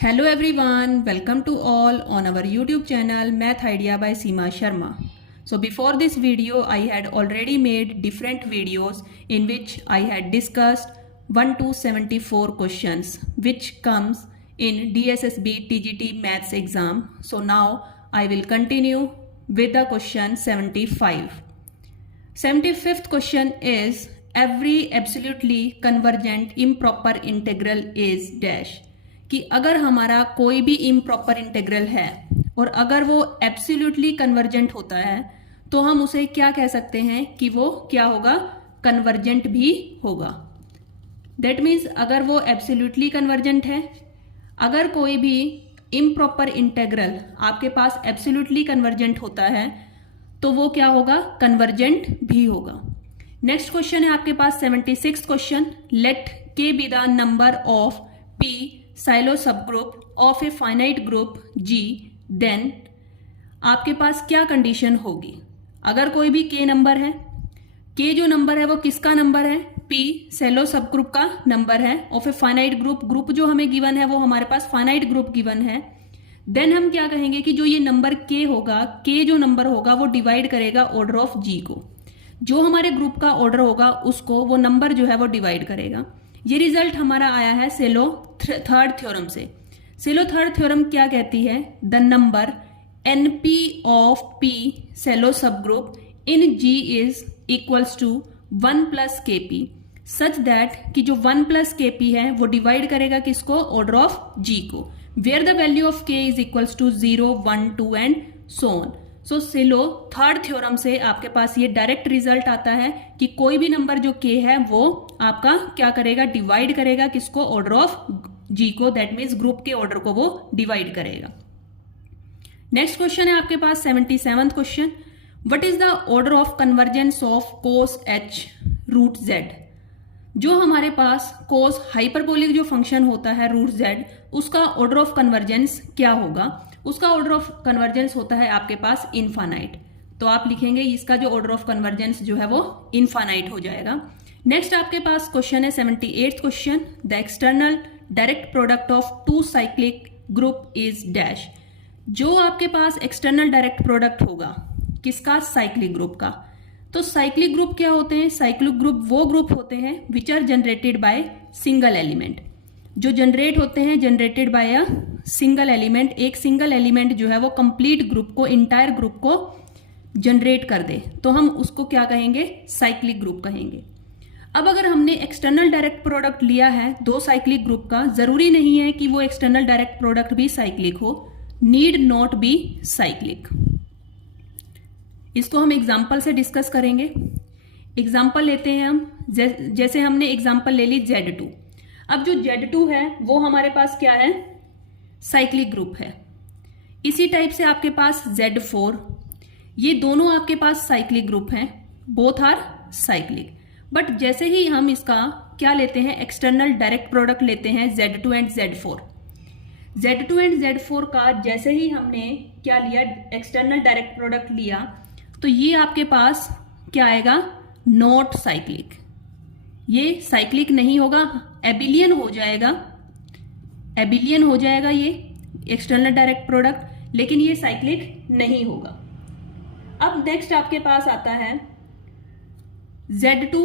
Hello everyone, welcome to all on our YouTube channel Math Idea by Seema Sharma. So before this video, I had already made different videos in which I had discussed 1 to 74 questions which comes in DSSB TGT Maths exam. So now I will continue with the question 75. 75th question is every absolutely convergent improper integral is dash. कि अगर हमारा कोई भी improper integral है और अगर वो absolutely convergent होता है तो हम उसे क्या कह सकते हैं कि वो क्या होगा, कन्वर्जेंट भी होगा। दैट मीन्स अगर वो एब्सोल्युटली कन्वर्जेंट है, अगर कोई भी इम्प्रॉपर इंटीग्रल आपके पास एब्सोल्युटली कन्वर्जेंट होता है तो वो क्या होगा, कन्वर्जेंट भी होगा। नेक्स्ट क्वेश्चन है आपके पास 76 question, let K be the number of P Sylow subgroup of a finite group G, then आपके पास क्या कंडीशन होगी। अगर कोई भी के नंबर है, के जो नंबर है वो किसका नंबर है, पी सेलो सबग्रुप का नंबर है of a finite group, group जो हमें गिवन है वो हमारे पास फाइनाइट ग्रुप गिवन है। देन हम क्या कहेंगे कि जो ये नंबर के होगा, के जो नंबर होगा वो डिवाइड करेगा ऑर्डर ऑफ जी को, जो हमारे ग्रुप का ऑर्डर होगा उसको वो नंबर जो है वो डिवाइड करेगा। ये रिजल्ट हमारा आया है सेलो थर्ड थ्योरम से। सेलो थर्ड थ्योरम क्या कहती है, the number NP of P Sylow subgroup in G is equals to 1 plus K P such that कि जो 1 प्लस के पी है वो डिवाइड करेगा किसको, ऑर्डर ऑफ जी को, where the value of K is equals to 0, 1, 2 and so on. So Sylow third theorem से आपके पास ये डायरेक्ट रिजल्ट आता है कि कोई भी नंबर जो के है वो आपका क्या करेगा, डिवाइड करेगा किसको, ऑर्डर ऑफ जी को, दैट मीन्स ग्रुप के ऑर्डर को वो डिवाइड करेगा। नेक्स्ट क्वेश्चन है आपके पास 77th question, what is the order of convergence of cos h root Z. जो हमारे पास कोस हाइपरबोलिक जो फंक्शन होता है रूट जेड, उसका ऑर्डर ऑफ कन्वर्जेंस क्या होगा, उसका ऑर्डर ऑफ कन्वर्जेंस होता है आपके पास इनफाइनाइट। तो आप लिखेंगे इसका जो ऑर्डर ऑफ कन्वर्जेंस जो है वो इनफाइनाइट हो जाएगा। नेक्स्ट आपके पास क्वेश्चन है 78th question, the external direct product of two cyclic group is dash. जो आपके पास एक्सटर्नल डायरेक्ट प्रोडक्ट होगा किसका, साइक्लिक ग्रुप का। तो साइक्लिक ग्रुप क्या होते हैं, साइक्लिक ग्रुप वो ग्रुप होते हैं which are generated by single element, जो जनरेट होते हैं generated by a single element. एक सिंगल एलिमेंट जो है वो कंप्लीट ग्रुप को, इंटायर ग्रुप को जनरेट कर दे तो हम उसको क्या कहेंगे, साइक्लिक ग्रुप कहेंगे। अब अगर हमने एक्सटर्नल डायरेक्ट प्रोडक्ट लिया है दो साइक्लिक ग्रुप का, जरूरी नहीं है कि वो एक्सटर्नल डायरेक्ट प्रोडक्ट भी साइक्लिक हो, नीड नॉट बी साइक्लिक। इसको हम एग्जाम्पल से डिस्कस करेंगे। एग्जाम्पल लेते हैं हम, जैसे हमने एग्जाम्पल ले ली Z2। अब जो Z2 है वो हमारे पास क्या है, साइक्लिक ग्रुप है। इसी टाइप से आपके पास Z4, ये दोनों आपके पास साइक्लिक ग्रुप हैं, बोथ आर साइक्लिक। बट जैसे ही हम इसका क्या लेते हैं, एक्सटर्नल डायरेक्ट प्रोडक्ट लेते हैं Z2 and Z4। Z2 and Z4 का जैसे ही हमने क्या लिया, एक्सटर्नल डायरेक्ट प्रोडक्ट लिया, तो ये आपके पास क्या आएगा, नॉट साइक्लिक। ये साइक्लिक नहीं होगा, एबिलियन हो जाएगा, एबिलियन हो जाएगा ये एक्सटर्नल डायरेक्ट प्रोडक्ट, लेकिन ये साइक्लिक नहीं होगा। अब नेक्स्ट आपके पास आता है Z2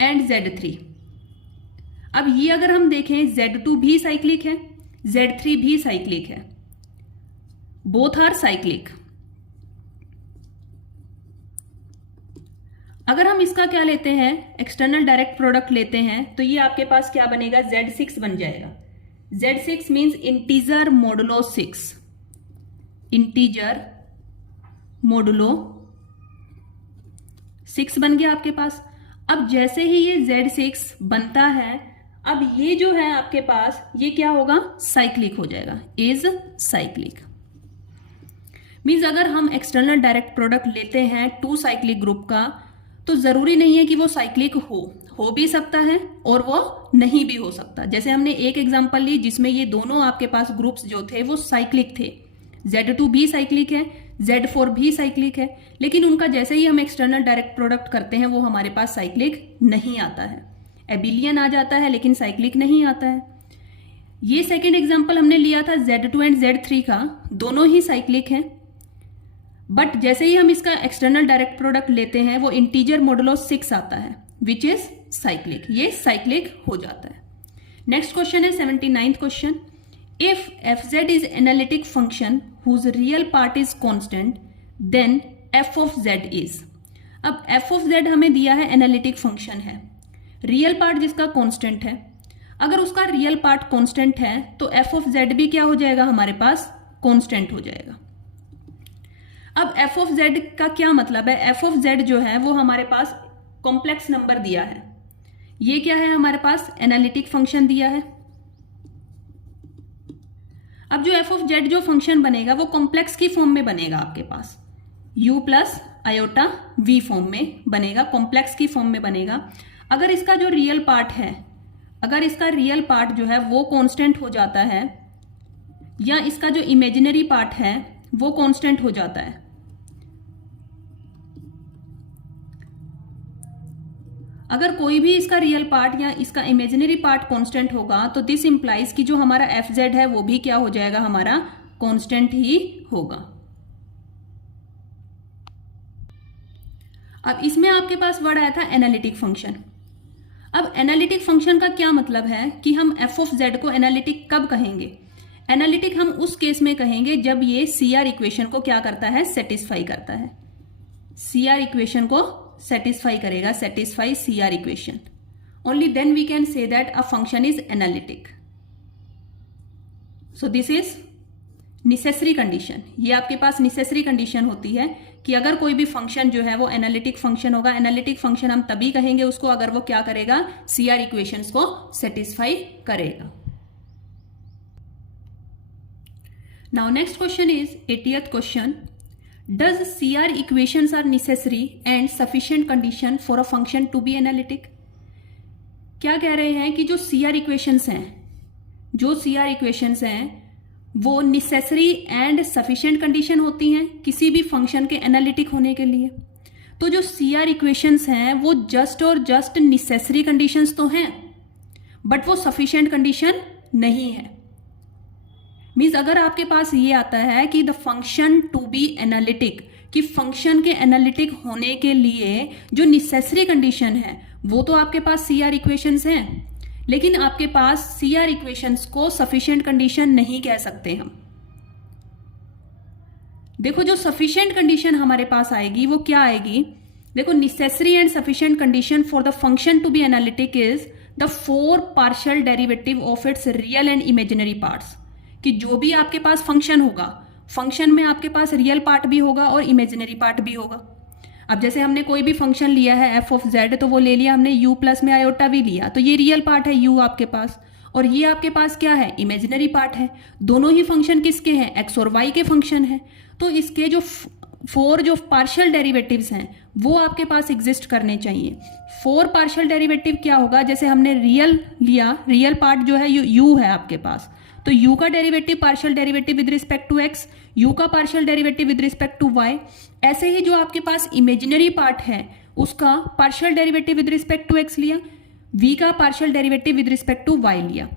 एंड Z3। अब ये अगर हम देखें Z2 भी साइक्लिक है, Z3 भी साइक्लिक है, बोथ आर साइक्लिक। अगर हम इसका क्या लेते हैं, एक्सटर्नल डायरेक्ट प्रोडक्ट लेते हैं, तो ये आपके पास क्या बनेगा, Z6 बन जाएगा। Z6 means integer modulo 6, integer modulo 6 बन गया आपके पास। अब जैसे ही ये Z6 बनता है, अब ये जो है आपके पास ये क्या होगा, साइक्लिक हो जाएगा, इज साइक्लिक। मीन्स अगर हम एक्सटर्नल डायरेक्ट प्रोडक्ट लेते हैं टू साइक्लिक ग्रुप का, तो जरूरी नहीं है कि वो साइक्लिक हो भी सकता है और वो नहीं भी हो सकता। जैसे हमने एक एग्जांपल ली जिसमें ये दोनों आपके पास ग्रुप्स जो थे वो साइक्लिक थे, Z2 भी साइक्लिक है, Z4 भी साइक्लिक है, लेकिन उनका जैसे ही हम एक्सटर्नल डायरेक्ट प्रोडक्ट करते हैं वो हमारे पास साइक्लिक नहीं आता है, एबिलियन आ जाता है लेकिन साइक्लिक नहीं आता है। ये सेकेंड एग्जाम्पल हमने लिया था Z2 एंड Z3 का, दोनों ही साइक्लिक हैं, बट जैसे ही हम इसका एक्सटर्नल डायरेक्ट प्रोडक्ट लेते हैं वो इंटीजर मॉडुलो 6 आता है विच इज साइक्लिक, ये साइक्लिक हो जाता है। नेक्स्ट क्वेश्चन है 79th question, if fz is analytic function whose real part is constant then f of z is. अब f of z हमें दिया है एनालिटिक फंक्शन है, रियल पार्ट जिसका कांस्टेंट है, अगर उसका रियल पार्ट कांस्टेंट है तो f of z भी क्या हो जाएगा हमारे पास, कांस्टेंट हो जाएगा। अब f of z का क्या मतलब है, f of z जो है वो हमारे पास कॉम्प्लेक्स नंबर दिया है, ये क्या है हमारे पास एनालिटिक फंक्शन दिया है। अब जो f of z जो फंक्शन बनेगा वो कॉम्प्लेक्स की फॉर्म में बनेगा, आपके पास u plus iota v form में बनेगा, कॉम्प्लेक्स की फॉर्म में बनेगा। अगर इसका जो रियल पार्ट है, अगर इसका रियल पार्ट जो है वो कांस्टेंट हो जाता है या इसका जो इमेजिनरी पार्ट है वो कांस्टेंट हो जाता है, अगर कोई भी इसका रियल पार्ट या इसका इमेजिनरी पार्ट कांस्टेंट होगा तो दिस इंप्लाइज कि जो हमारा fz है वो भी क्या हो जाएगा, हमारा कांस्टेंट ही होगा। अब इसमें आपके पास वर्ड आया था एनालिटिक फंक्शन। अब एनालिटिक फंक्शन का क्या मतलब है कि हम f of z को एनालिटिक कब कहेंगे, एनालिटिक हम उस केस में कहेंगे जब ये CR इक्वेशन को क्या करता है, सेटिस्फाई करता है, CR इक्वेशन को सेटिस्फाई करेगा, satisfy CR equation, only then we can say that a function is analytic. So this is necessary condition, ये आपके पास नेसेसरी कंडीशन होती है कि अगर कोई भी फंक्शन जो है वो एनालिटिक फंक्शन होगा, एनालिटिक फंक्शन हम तभी कहेंगे उसको अगर वो क्या करेगा, CR इक्वेशंस को सेटिस्फाई करेगा। Now next question is 80th question, does CR equations are necessary and sufficient condition for a function to be analytic. क्या कह रहे हैं कि जो CR इक्वेशंस हैं, जो CR इक्वेशंस हैं वो नेसेसरी एंड सफिशिएंट कंडीशन होती हैं किसी भी फंक्शन के एनालिटिक होने के लिए। तो जो CR इक्वेशंस हैं वो जस्ट और जस्ट नेसेसरी कंडीशंस तो हैं बट वो सफिशिएंट कंडीशन नहीं है। मीन्स अगर आपके पास ये आता है कि the function to be analytic, कि फंक्शन के एनालिटिक होने के लिए जो नेसेसरी कंडीशन है वो तो आपके पास CR इक्वेशंस हैं, लेकिन आपके पास CR इक्वेशंस को सफिशिएंट कंडीशन नहीं कह सकते हम। देखो जो सफिशिएंट कंडीशन हमारे पास आएगी वो क्या आएगी, देखो necessary and sufficient condition for the function to be analytic is the 4 partial derivative of its real and imaginary parts, कि जो भी आपके पास फंक्शन होगा, फंक्शन में आपके पास रियल पार्ट भी होगा और इमेजिनरी पार्ट भी होगा। अब जैसे हमने कोई भी फंक्शन लिया है f of z, तो वो ले लिया हमने u प्लस में आयोटा भी लिया, तो ये रियल पार्ट है u आपके पास, और ये आपके पास क्या है, इमेजिनरी पार्ट है। दोनों ही फंक्शन किसके हैं, x और y के फंक्शन है, तो इसके जो 4 जो पार्शियल डेरिवेटिव्स हैं वो आपके पास एग्जिस्ट करने चाहिए। 4 पार्शियल डेरिवेटिव क्या होगा, जैसे हमने रियल लिया, रियल पार्ट जो है u है आपके पास, तो u का derivative partial derivative with respect to x, u का partial derivative with respect to y। ऐसे ही जो आपके पास इमेजिनरी पार्ट है उसका partial derivative with respect to x लिया, v का partial derivative with respect to y लिया।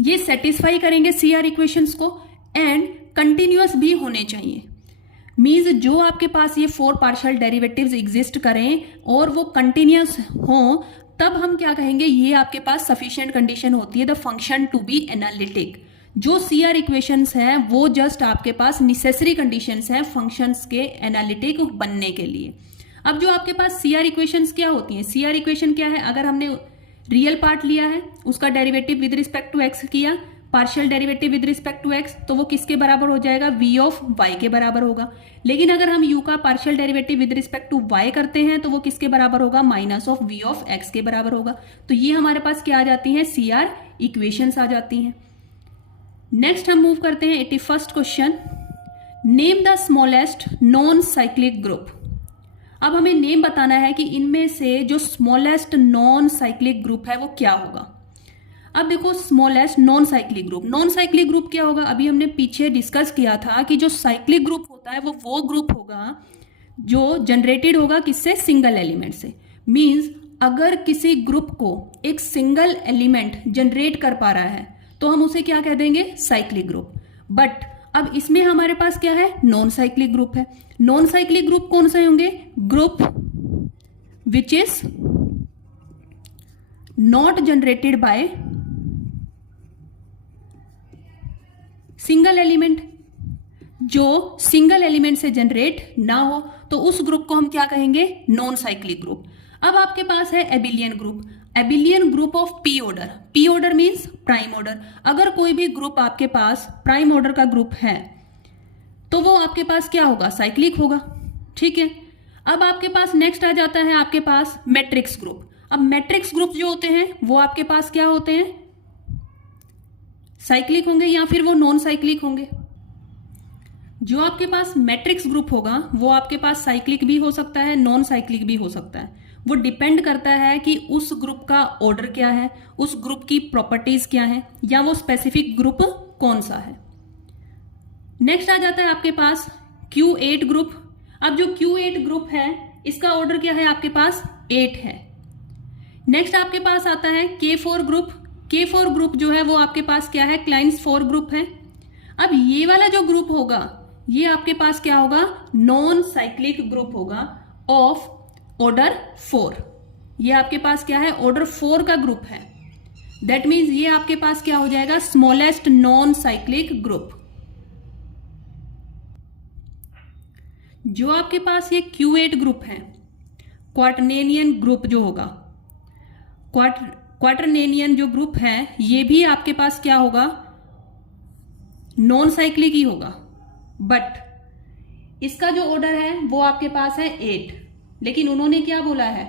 ये सेटिस्फाई करेंगे CR इक्वेशंस को एंड कंटिन्यूअस भी होने चाहिए। मीन्स जो आपके पास ये 4 पार्शियल डेरिवेटिव्स एग्जिस्ट करें और वो कंटिन्यूअस हों, तब हम क्या कहेंगे, ये आपके पास सफिशिएंट कंडीशन होती है the function to be analytic. जो CR इक्वेशंस हैं वो जस्ट आपके पास नेसेसरी कंडीशंस हैं फंक्शंस के एनालिटिक बनने के लिए। अब जो आपके पास CR इक्वेशंस क्या होती हैं, CR इक्वेशन क्या है, अगर हमने रियल पार्ट लिया है उसका derivative with respect to x किया, partial derivative with respect to x, तो वो किसके बराबर हो जाएगा, v ऑफ y के बराबर होगा। लेकिन अगर हम u का partial derivative with respect to y करते हैं तो वो किसके बराबर होगा, minus of v of x के बराबर होगा। तो ये हमारे पास क्या आ जाती हैं, CR इक्वेशंस आ जाती हैं। नेक्स्ट हम मूव करते हैं 81st question, name the smallest non cyclic group. अब हमें नेम बताना है कि इनमें से जो स्मॉलेस्ट नॉन साइक्लिक ग्रुप है वो क्या होगा। अब देखो smallest non cyclic group, non cyclic group क्या होगा, अभी हमने पीछे डिस्कस किया था कि जो साइक्लिक ग्रुप होता है वो ग्रुप होगा जो जनरेटेड होगा किससे, सिंगल एलिमेंट से। मींस अगर किसी ग्रुप को एक सिंगल एलिमेंट जनरेट कर पा रहा है तो हम उसे क्या कह देंगे, साइक्लिक ग्रुप। बट अब इसमें हमारे पास क्या है, नॉन साइक्लिक ग्रुप है। नॉन साइक्लिक ग्रुप कौन से होंगे, group which is not generated by single element, जो सिंगल एलिमेंट से जनरेट ना हो, तो उस ग्रुप को हम क्या कहेंगे, नॉन साइक्लिक ग्रुप। अब आपके पास है abelian group, abelian group of P order. P order means prime order. अगर कोई भी ग्रुप आपके पास प्राइम ऑर्डर का ग्रुप है तो वो आपके पास क्या होगा, साइक्लिक होगा। ठीक है, अब आपके पास नेक्स्ट आ जाता है आपके पास मैट्रिक्स ग्रुप। अब मैट्रिक्स ग्रुप जो होते हैं वो आपके पास क्या होते हैं, साइक्लिक होंगे या फिर वो नॉन साइक्लिक होंगे। जो आपके पास मैट्रिक्स ग्रुप होगा वो आपके पास साइक्लिक भी हो सकता है, नॉन साइक्लिक भी हो सकता है। वो डिपेंड करता है कि उस ग्रुप का ऑर्डर क्या है, उस ग्रुप की प्रॉपर्टीज क्या है, या वो स्पेसिफिक ग्रुप कौन सा है। नेक्स्ट आ जाता है आपके पास Q8 ग्रुप। अब जो Q8 ग्रुप है इसका ऑर्डर क्या है, आपके पास 8 है। नेक्स्ट आपके पास आता है K4 ग्रुप। K4 ग्रुप जो है वो आपके पास क्या है, क्लाइंस 4 ग्रुप है। अब ये वाला जो ग्रुप होगा ये आपके पास क्या होगा, नॉन साइक्लिक ग्रुप होगा ऑफ ऑर्डर 4। ये आपके पास क्या है, ऑर्डर 4 का ग्रुप है। दैट मीन्स ये आपके पास क्या हो जाएगा, स्मॉलेस्ट नॉन साइक्लिक ग्रुप। जो आपके पास ये Q8 ग्रुप है, क्वाटरनेरियन ग्रुप जो होगा, क्वाटरनेरियन जो ग्रुप है ये भी आपके पास क्या होगा, नॉन साइक्लिक ही होगा। बट इसका जो ऑर्डर है वो आपके पास है 8, लेकिन उन्होंने क्या बोला है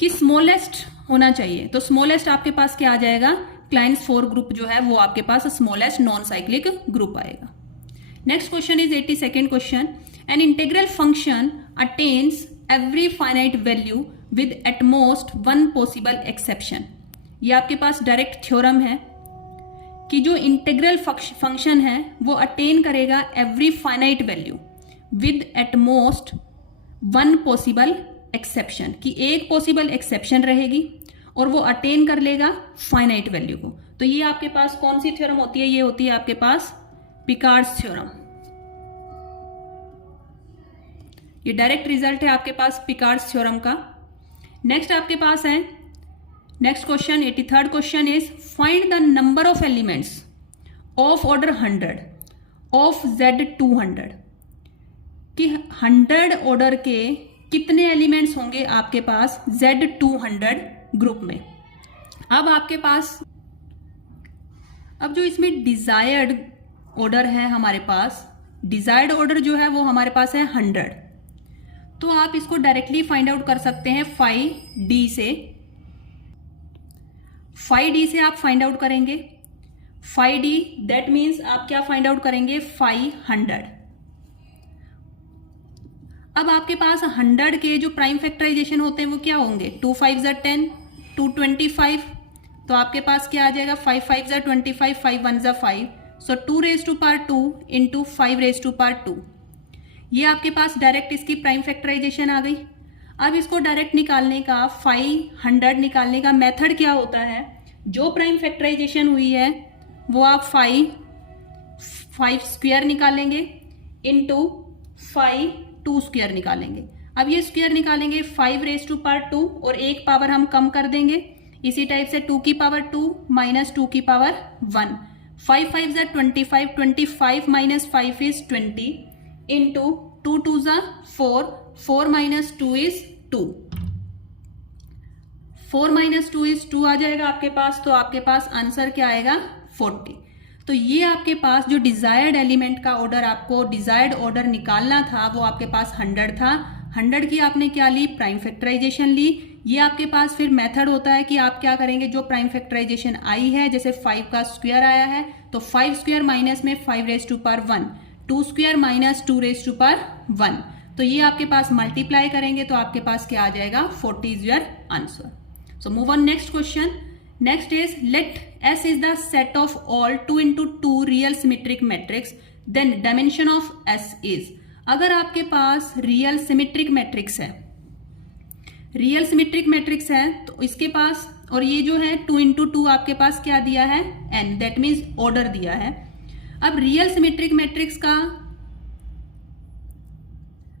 कि स्मॉलेस्ट होना चाहिए। तो स्मॉलेस्ट आपके पास क्या आ जाएगा, क्लाइंस 4 ग्रुप जो है वो आपके पास स्मॉलेस्ट नॉन साइक्लिक ग्रुप आएगा। Next question is 82nd question. An integral function attains every finite value with at most one possible exception. ये आपके पास डायरेक्ट थ्योरम है कि जो इंटीग्रल फंक्शन है वो अटेन करेगा every finite value with at most one possible exception, कि एक पॉसिबल एक्सेप्शन रहेगी और वो अटेन कर लेगा फाइनाइट वैल्यू को। तो ये आपके पास कौन सी थ्योरम होती है, ये होती है आपके पास पिकार्ड्स थ्योरम। ये डायरेक्ट रिजल्ट है आपके पास पिकार्ड्स थ्योरम का। नेक्स्ट आपके पास है next question 83rd question is find the number of elements of order 100 of Z200, कि 100 ऑर्डर के कितने एलिमेंट्स होंगे आपके पास Z200 ग्रुप में। अब आपके पास अब जो इसमें डिजायर्ड ऑर्डर है हमारे पास, डिजायर्ड ऑर्डर जो है वो हमारे पास है 100। तो आप इसको डायरेक्टली फाइंड आउट कर सकते हैं 5D से। 5D से आप फाइंड आउट करेंगे 5D, दैट मीन्स आप क्या फाइंड आउट करेंगे 500। अब आपके पास 100 के जो प्राइम फैक्टराइजेशन होते हैं वो क्या होंगे, 2 5 ज़ा 10, 225। तो आपके पास क्या आ जाएगा 5 5 ज़ा 25, 5 1 ज़ा 5, so 2 raise to power 2 into 5 raise to power 2। ये आपके पास डायरेक्ट इसकी प्राइम फैक्टराइजेशन आ गई। अब इसको डायरेक्ट निकालने का 500 निकालने का मेथड क्या होता है, जो प्राइम फैक्टराइजेशन हुई है वो आप 5 स्क्वायर निकालेंगे इंटू 5 2 स्क्वायर निकालेंगे। अब ये स्क्वायर निकालेंगे 5 रेज टू पावर 2 और एक पावर हम कम कर देंगे, इसी टाइप से 2 की पावर 2 माइनस 2 की पावर 1। 5 5 ज़ा 25, 25 माइनस 5 इज 20 इंटू 2 2 ज़ा 4, 4 माइनस 2 इज 2, 4 माइनस 2 इज 2 आ जाएगा आपके पास। तो आपके पास आंसर क्या आएगा 40। तो ये आपके पास जो डिजायर्ड एलिमेंट का ऑर्डर, आपको डिजायर्ड ऑर्डर निकालना था वो आपके पास 100 था। 100 की आपने क्या ली, प्राइम फैक्टराइजेशन ली। ये आपके पास फिर मेथड होता है कि आप क्या करेंगे, जो प्राइम फैक्टराइजेशन आई है, जैसे 5 का स्क्वायर आया है तो 5 स्क्वायर माइनस में 5 raise to power 1, 2 square minus 2 raise to power 1। तो ये आपके पास मल्टीप्लाई करेंगे तो आपके पास क्या आ जाएगा 40 is your answer. So move on next question. Next is let S is the set of all 2 into 2 real symmetric matrix, then dimension of S is। अगर आपके पास रियल सिमेट्रिक मैट्रिक्स है, रियल सिमेट्रिक मैट्रिक्स है तो इसके पास और ये जो है 2 इंटू 2 आपके पास क्या दिया है, n, दैट मीन्स ऑर्डर दिया है। अब रियल सिमेट्रिक मैट्रिक्स का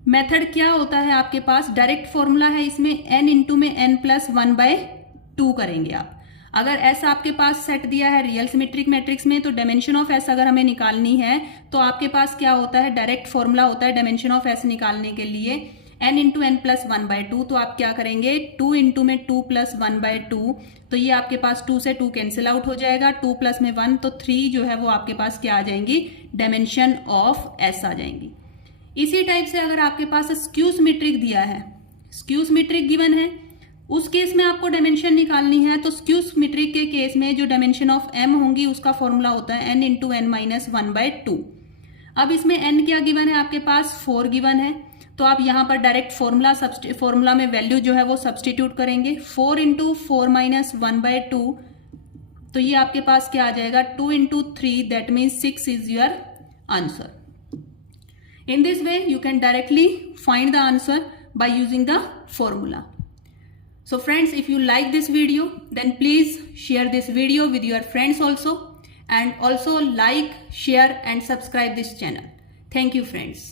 मेथड क्या होता है आपके पास, डायरेक्ट फॉर्मूला है इसमें, n इंटू में n प्लस 1/2 करेंगे आप। अगर ऐसा आपके पास सेट दिया है रियल सिमेट्रिक मैट्रिक्स में, तो डायमेंशन ऑफ एस अगर हमें निकालनी है तो आपके पास क्या होता है, डायरेक्ट फॉर्मूला होता है डायमेंशन ऑफ एस निकालने के लिए n इंटू एन प्लस 1/2। तो आप क्या करेंगे, 2 इंटू में 2 प्लस 1/2, तो ये आपके पास 2 से 2 कैंसिल आउट हो जाएगा, 2 प्लस में 1, तो 3 जो है वो आपके पास क्या आ जाएंगी, डायमेंशन ऑफ एस आ जाएंगी। इसी टाइप से अगर आपके पास स्क्यू सिमेट्रिक दिया है, स्क्यू सिमेट्रिक गिवन है, उस केस में आपको डायमेंशन निकालनी है, तो स्क्यू सिमेट्रिक के केस में जो डायमेंशन ऑफ m होंगी उसका फॉर्मूला होता है n इंटू एन माइनस 1/2। अब इसमें n क्या गिवन है आपके पास, 4 गिवन है, तो आप यहाँ पर डायरेक्ट फॉर्मूला में वैल्यू जो है वो सब्सटीट्यूट करेंगे, 4 इंटू 4 माइनस 1/2, तो ये आपके पास क्या आ जाएगा, 2 into 3, that means 6 is your answer. In this way, you can directly find the answer by using the formula. So friends, if you like this video, then please share this video with your friends also, and also like, share and subscribe this channel. Thank you friends.